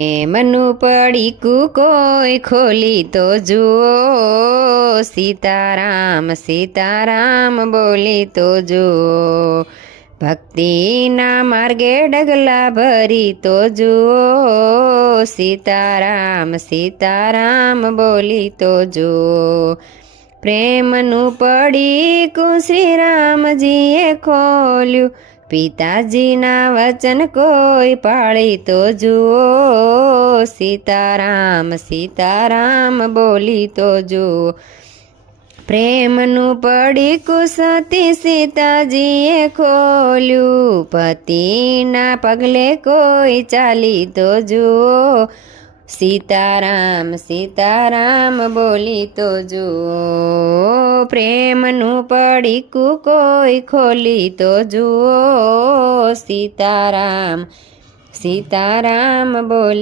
મનું પડીકું કોઈ ખોલી તો જુઓ, સીતારામ સીતારામ બોલી તો જુઓ. ભક્તિના માર્ગે ડગલા ભરી તો જુઓ, સીતારામ સીતારામ બોલી તો જુઓ. પ્રેમનું પડીકું શ્રીરામજીએ ખોલ્યું, પિતાજીના વચન કોઈ પાળી તો જુઓ, સીતારામ સીતારામ બોલી તો જુઓ. પ્રેમનું પડીકું સતી સીતાજીએ ખોલ્યું, પતિના પગલે કોઈ ચાલી તો જુઓ, સીતારામ સીતારામ બોલી તો જુઓ. પ્રેમનું પડીકું કોઈ ખોલી તો જુઓ, સીતારામ સીતારામ બોલી